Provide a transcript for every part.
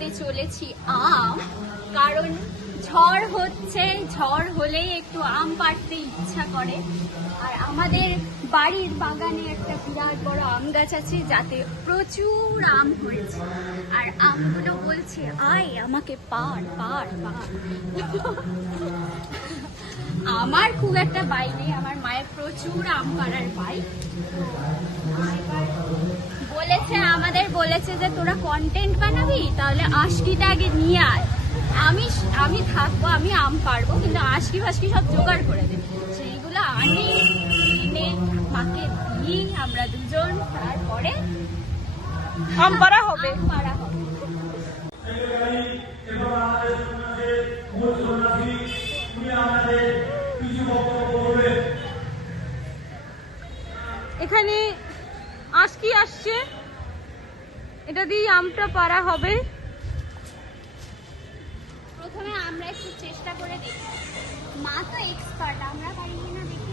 খেতে চলেছি আম, কারণ ঝড় হচ্ছে, ঝড় হলেই একটু আম পাড়তে ইচ্ছা করে। আর আমাদের বাড়ির বাগানে একটা বিরাট বড় আম গাছ আছে, যাতে প্রচুর আম হয়েছে আর আমগুলো বলছে, আয়, আমাকে পার পার পার আমার খুব একটা বাইক নেই, আমার মায়ের প্রচুর আম পাড়ার বাইক বলেছে আমাদের বলেছে যে তোরা কন্টেন্ট বানাবি তাহলে আশকিটা আগে নিয়ে আয়। আমি আমি থাকব আমি আম পারব কিন্তু আশকি ফাশকি সব জোগাড় করে দেবে। সেইগুলো আনি এনে মাকে দিই আমরা দুজন তারপরে আম পাড়া হবে। আম পাড়া হবে। এখানে আজকি আসছে? এটা দিয়ে আমটা পাড়া হবে। প্রথমে আমরা একটু চেষ্টা করে দেখি। মা তো এক্সপার্ট আমরা পারি না দেখি?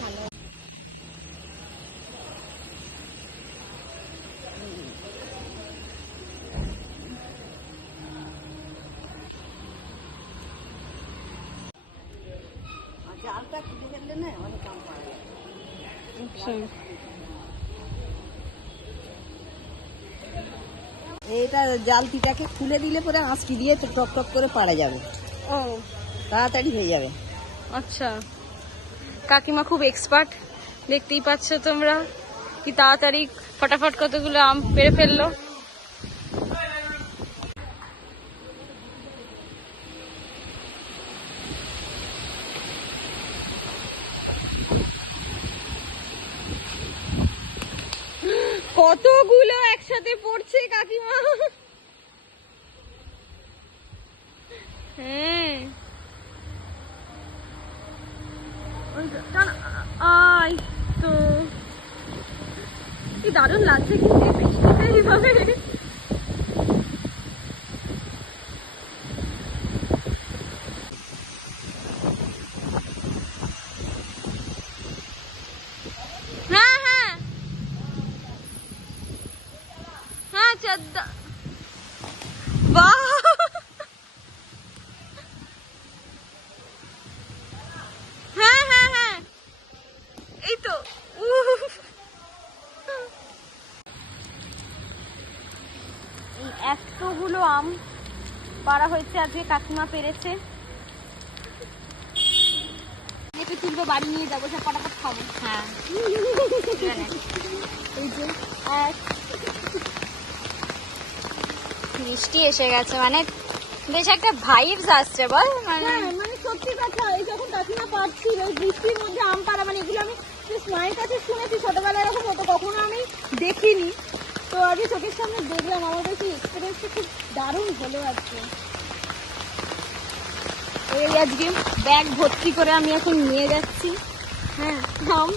এইটা জালতিটাকে খুলে দিলে পরে আঁচকি দিয়ে তো টক টক করে পাড়া যাবে। ও। তাড়াতাড়ি হয়ে যাবে। আচ্ছা। কাকিমা খুব এক্সপার্ট দেখতেই পাচ্ছ তোমরা কি তাড়াতাড়ি ফটাফট কতগুলো আম পেরে ফেলল। কতগুলো একসাথে পড়ছে কাকিমা? হ্যাঁ। আই তো। কি দারুণ লাগছে কিন্তু বৃষ্টিতে এইভাবে হ্যাঁ হ্যাঁ হ্যাঁ চদ্দা হ্যাঁ হ্যাঁ হ্যাঁ এই তো এতগুলো আম পাড়া হয়েছে আজকে কাকিমা পেরেছে তুলবো বাড়ি নিয়ে যাব সব ফটাফট খাব হ্যাঁ এই যে এক মিষ্টি এসে গেছে মানে বেশ একটা ভাইবস আসছে বল মানে হ্যাঁ মানে সত্যি কথা, এই যখন কাকিমা পাচ্ছিল ওই বৃষ্টির মধ্যে আম পাড়া মানে এগুলো আমি মায়ের কাছে শুনেছি, ছোটবেলায় এরকম হতো, কখনো আমি দেখিনি। তো আজকে চোখের সামনে দেখলাম, আমার কাছে এক্সপিরিয়েন্সটা খুব দারুণ হলো আজকে। এই আজকে ব্যাগ ভর্তি করে আমি এখন নিয়ে যাচ্ছি। হ্যাঁ আম